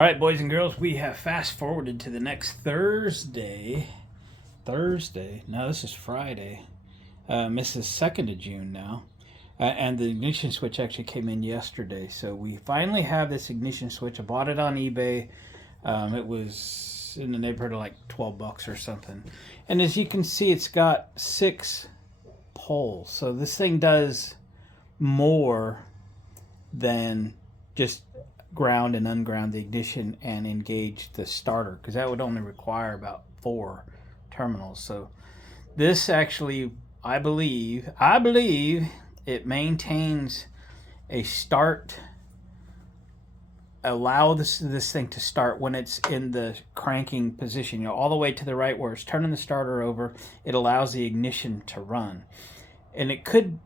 All right, boys and girls, we have fast forwarded to the next Thursday. No, this is Friday. This is 2nd of June now. And the ignition switch actually came in yesterday. So we finally have this ignition switch. I bought it on eBay. It was in the neighborhood of like 12 bucks or something. And as you can see, it's got 6 poles. So this thing does more than just ground and unground the ignition and engage the starter, because that would only require about 4 terminals. So this actually, I believe it maintains a start, allow this thing to start when it's in the cranking position, all the way to the right where it's turning the starter over. It allows the ignition to run. And it could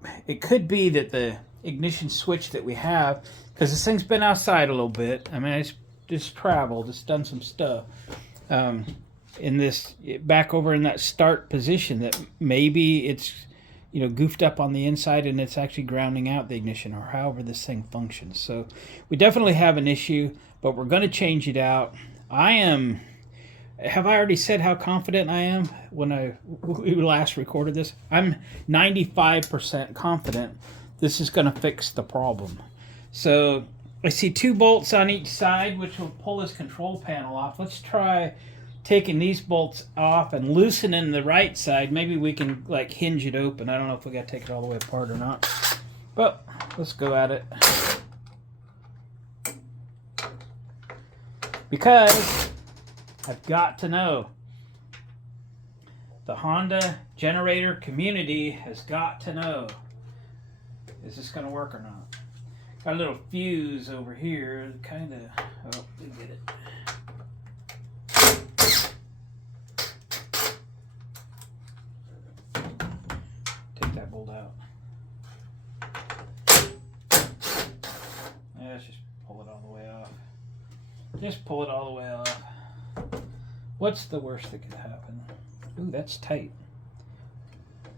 be that the ignition switch that we have, because this thing's been outside a little bit. I mean, it's just traveled, it's done some stuff in this, back over in that start position, that maybe it's goofed up on the inside and it's actually grounding out the ignition, or however this thing functions. So we definitely have an issue, but we're going to change it out. Have I already said how confident I am when we last recorded this? I'm 95% confident this is going to fix the problem. So I see 2 bolts on each side, which will pull this control panel off. Let's try taking these bolts off and loosening the right side. Maybe we can like hinge it open. I don't know if we got to take it all the way apart or not, but let's go at it. Because I've got to know. The Honda generator community has got to know. Is this going to work or not? Got a little fuse over here, kind of. Oh, we get it. Take that bolt out. Yeah, let's just pull it all the way off. Just pull it all the way off. What's the worst that could happen? Ooh, that's tight.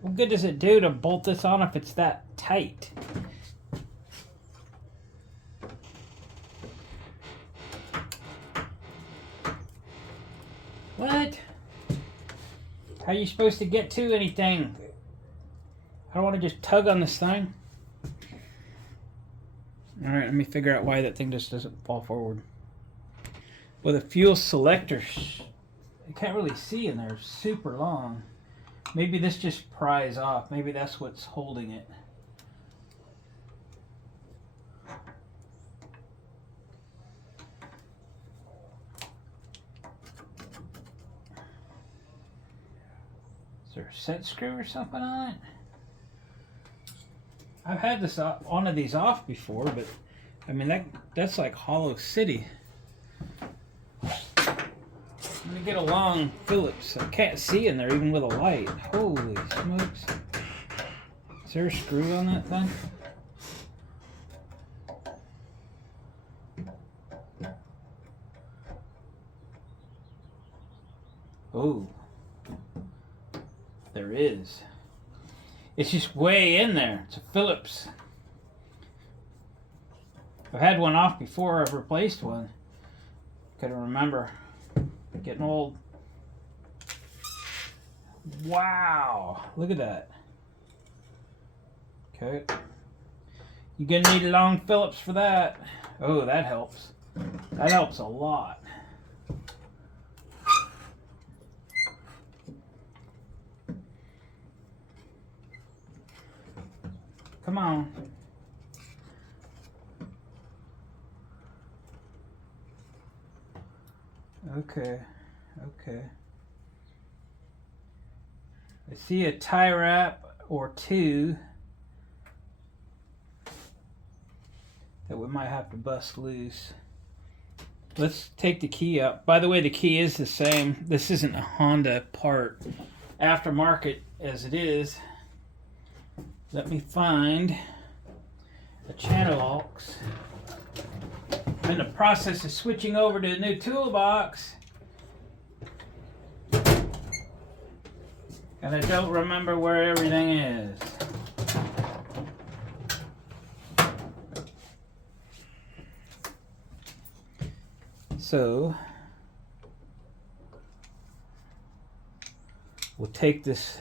What good does it do to bolt this on if it's that tight? What? How are you supposed to get to anything? I don't want to just tug on this thing. Alright, let me figure out why that thing just doesn't fall forward. Well, the fuel selector, you can't really see in there, super long. Maybe this just pries off. Maybe that's what's holding it. Is there a set screw or something on it? I've had this one of these off before, but I mean that's like Hollow City. I'm gonna get a long Phillips. I can't see in there even with a light. Holy smokes. Is there a screw on that thing? Oh. There is. It's just way in there. It's a Phillips. I've had one off before. I've replaced one. Couldn't remember. Getting old. Wow, look at that. Okay, you're gonna need a long Phillips for that. Oh, that helps. That helps a lot. Come on. Okay. I see a tie wrap or 2 that we might have to bust loose. Let's take the key out. By the way, the key is the same. This isn't a Honda part, aftermarket as it is. Let me find a channel aux. I'm in the process of switching over to a new toolbox, and I don't remember where everything is. So we'll take this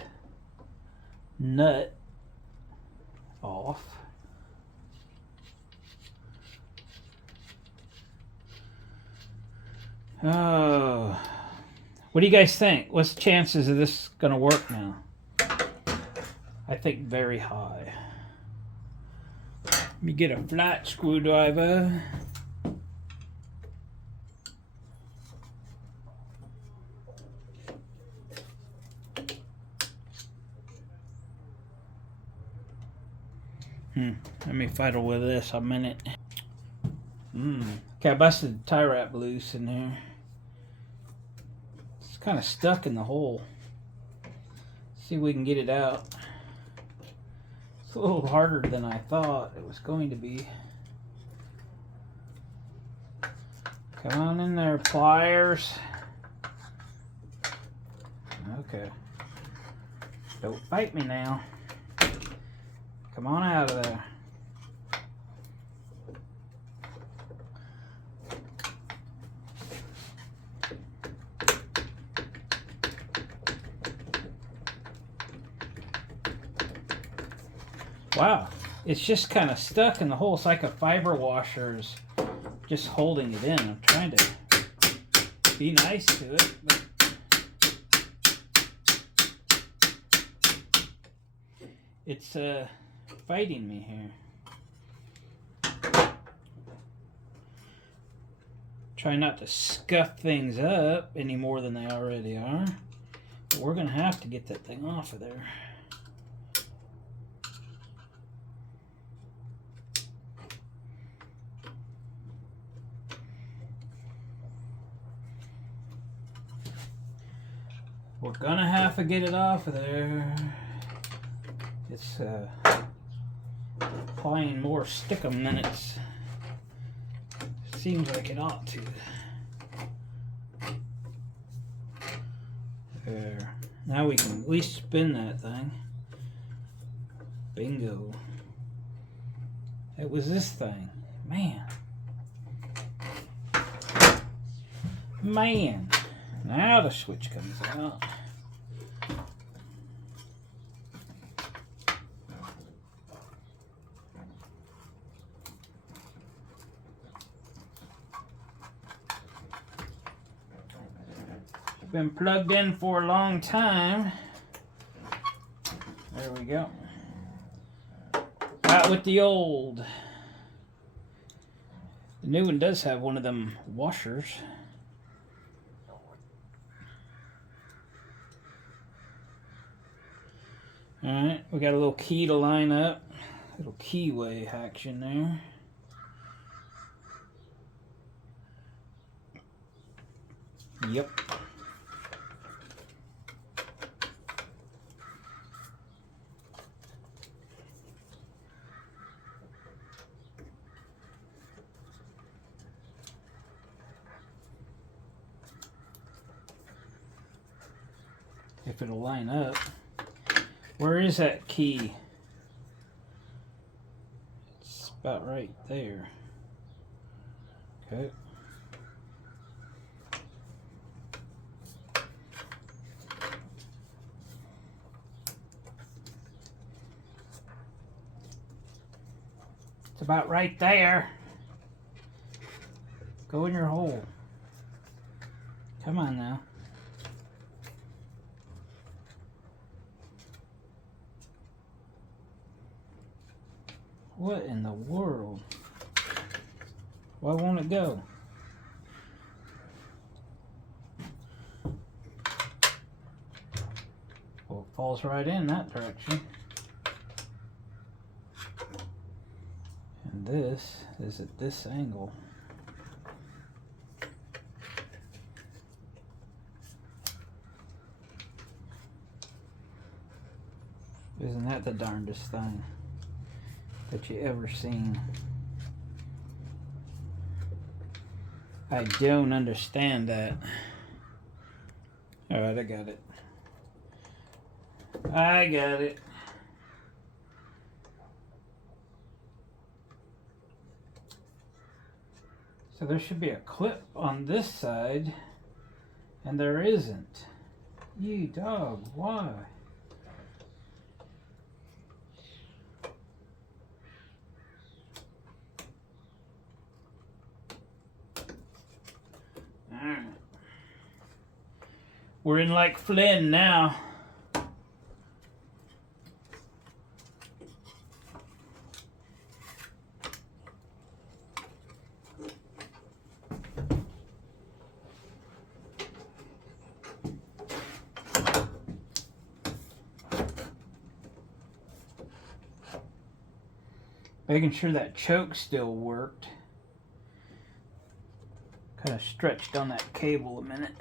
nut off. Oh, what do you guys think? What's the chances of this gonna work now? I think very high. Let me get a flat screwdriver. Let me fiddle with this a minute. Okay, I busted the tie wrap loose in there. It's kind of stuck in the hole. See if we can get it out. It's a little harder than I thought it was going to be. Come on in there, pliers. Okay. Don't fight me now. Come on out of there. Wow, it's just kind of stuck in the hole. It's like a fiber washer is just holding it in. I'm trying to be nice to it, but it's fighting me here. Try not to scuff things up any more than they already are. But we're going to have to get that thing off of there. We're going to have to get it off of there. It's applying more stickum than it seems like it ought to. There. Now we can at least spin that thing. Bingo. It was this thing. Man. Man. Now the switch comes out. Been plugged in for a long time. There we go. Out with the old. The new one does have one of them washers. Alright, we got a little key to line up. Little keyway action there. Yep. If it'll line up. Where is that key? It's about right there. Okay. It's about right there. Go in your hole. Come on now. What in the world? Why won't it go? Well, it falls right in that direction. And this is at this angle. Isn't that the darndest thing that you ever seen? I don't understand that. Alright, I got it. I got it. So there should be a clip on this side, and there isn't. You dog, why? Alright. We're in like Flynn now. Making sure that choke still worked. Kind of stretched on that cable a minute.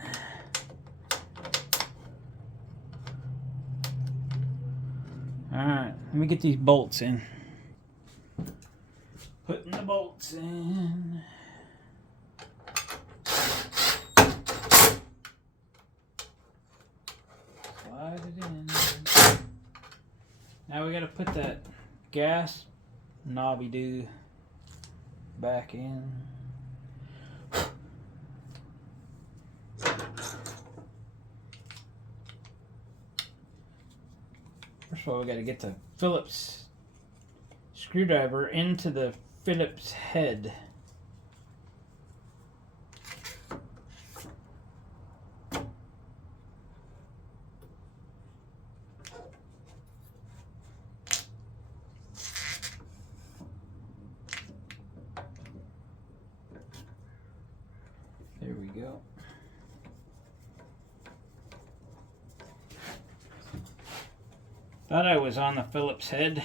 Alright, let me get these bolts in. Putting the bolts in. Slide it in. Now we gotta put that gas knobby do back in. First of all, we got to get the Phillips screwdriver into the Phillips head. There we go. Thought I was on the Phillips head.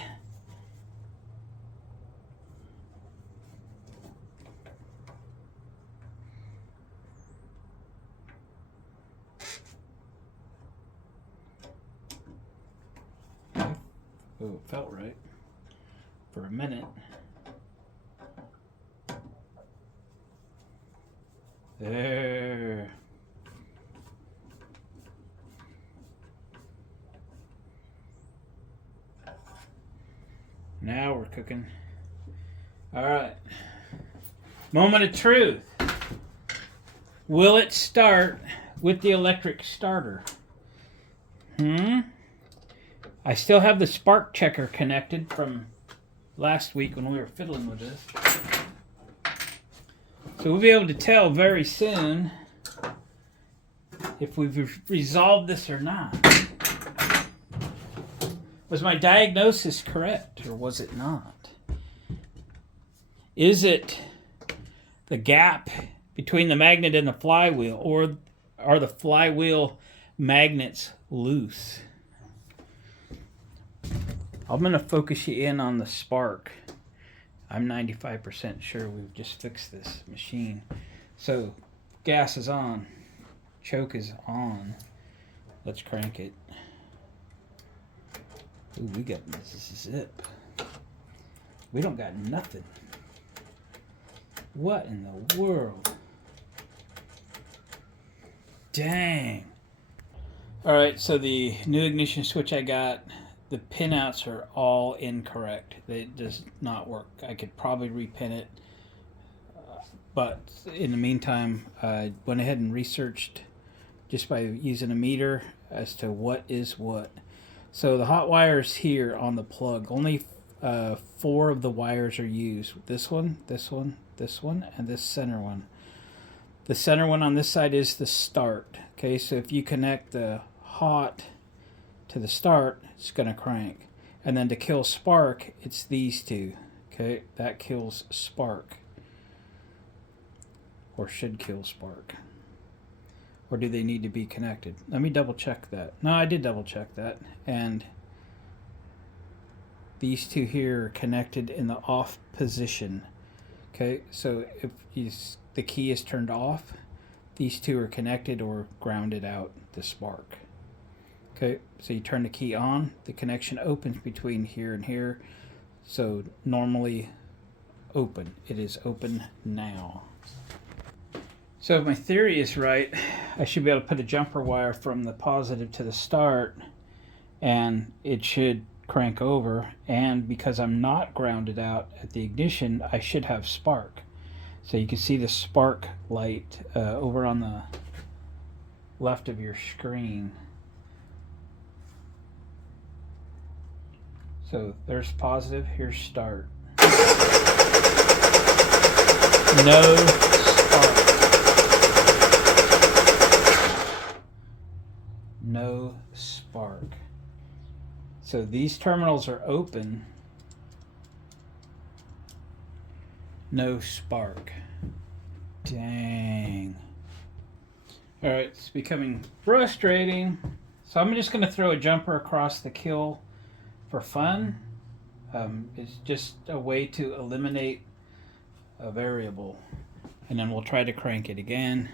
Oh, it felt right for a minute. There. Now we're cooking. All right. Moment of truth. Will it start with the electric starter? I still have the spark checker connected from last week when we were fiddling with this. So we'll be able to tell very soon if we've resolved this or not. Was my diagnosis correct, or was it not? Is it the gap between the magnet and the flywheel, or are the flywheel magnets loose? I'm going to focus you in on the spark. I'm 95% sure we've just fixed this machine. So, gas is on. Choke is on. Let's crank it. Ooh, we got zip. We don't got nothing. What in the world? Dang. Alright, so the new ignition switch I got, the pinouts are all incorrect. It does not work. I could probably repin it. But in the meantime, I went ahead and researched just by using a meter as to what is what. So the hot wires here on the plug, only 4 of the wires are used. This one, this one, this one, and this center one. The center one on this side is the start. Okay, so if you connect the hot to the start, it's going to crank. And then to kill spark, it's these two. Okay, that kills spark. Or should kill spark. Or do they need to be connected? Let me double check that. No, I did double check that. And these two here are connected in the off position. Okay, so if the key is turned off, these two are connected or grounded out the spark. Okay, so you turn the key on, the connection opens between here and here. So normally open. It is open now. So if my theory is right, I should be able to put a jumper wire from the positive to the start and it should crank over. And because I'm not grounded out at the ignition, I should have spark. So you can see the spark light over on the left of your screen. So there's positive, here's start. No spark. No spark. So these terminals are open. No spark. Dang. All right, it's becoming frustrating. So I'm just going to throw a jumper across the kill for fun. It's just a way to eliminate a variable. And then we'll try to crank it again.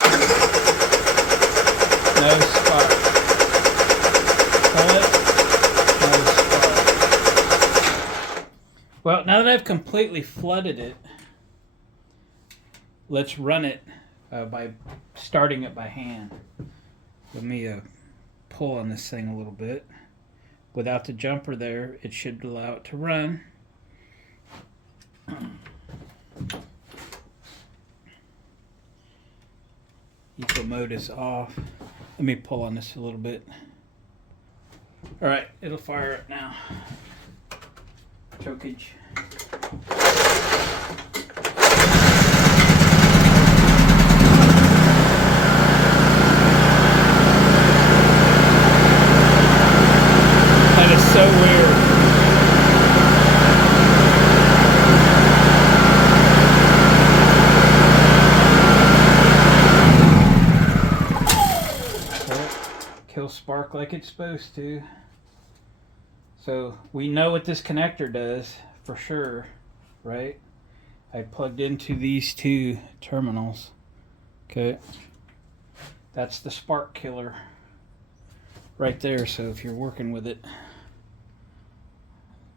No spark. Pull it. No spark. Well, now that I've completely flooded it, let's run it by starting it by hand. Let me pull on this thing a little bit. Without the jumper there, it should allow it to run. Eco mode is off. Let me pull on this a little bit. All right, it'll fire it now. Chokage. That is so weird. Kill spark like it's supposed to. So we know what this connector does for sure, right? I plugged into these two terminals. Okay. That's the spark killer right there. So if you're working with it,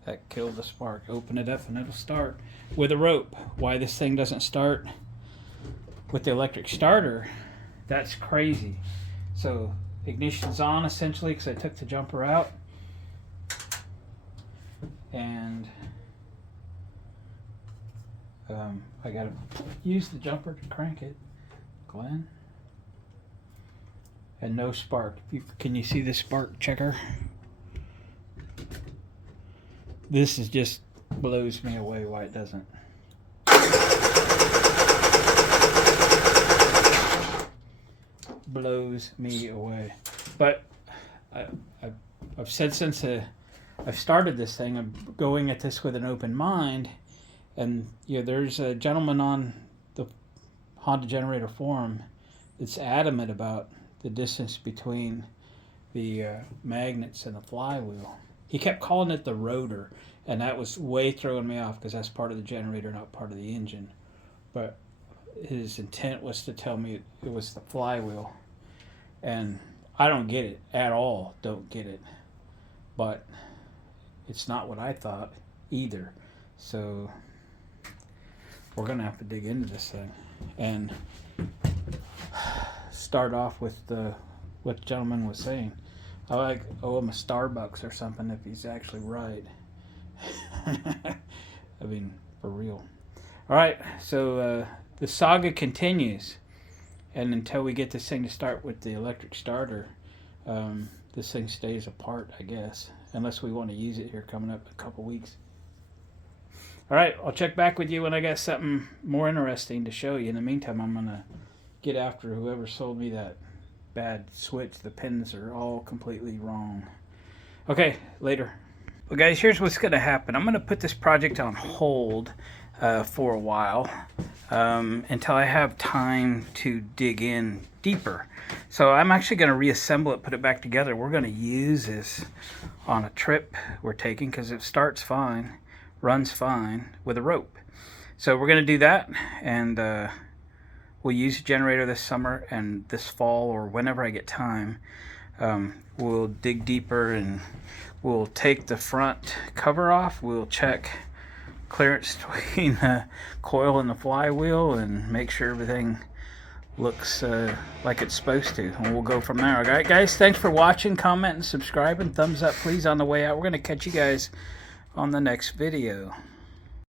that killed the spark. Open it up and it'll start with a rope. Why this thing doesn't start with the electric starter, that's crazy. So ignition's on essentially because I took the jumper out, and I gotta use the jumper to crank it, Glenn. And no spark. Can you see the spark checker? This is just blows me away why it doesn't. Blows me away. But I've said since I've started this thing, I'm going at this with an open mind, and you know, there's a gentleman on the Honda Generator forum that's adamant about the distance between the magnets and the flywheel. He kept calling it the rotor, and that was way throwing me off because that's part of the generator, not part of the engine. But his intent was to tell me it was the flywheel, and I don't get it at all. Don't get it. But it's not what I thought either. So we're gonna have to dig into this thing and start off with what the gentleman was saying. I like owe him a Starbucks or something if he's actually right. I mean, for real. All right, so the saga continues, and until we get this thing to start with the electric starter, this thing stays apart, I guess, unless we want to use it here coming up in a couple weeks. All right, I'll check back with you when I got something more interesting to show you. In the meantime, I'm gonna get after whoever sold me that bad switch. The pins are all completely wrong. Okay, later. Well guys, here's what's gonna happen. I'm gonna put this project on hold for a while until I have time to dig in deeper. So I'm actually gonna reassemble it, put it back together. We're gonna use this on a trip we're taking because it starts fine, runs fine with a rope. So we're gonna do that, and we'll use a generator this summer, and this fall or whenever I get time, we'll dig deeper and we'll take the front cover off. We'll check clearance between the coil and the flywheel and make sure everything looks like it's supposed to, and we'll go from there. All right, guys, thanks for watching, comment, and subscribing. Thumbs up, please, on the way out. We're going to catch you guys on the next video.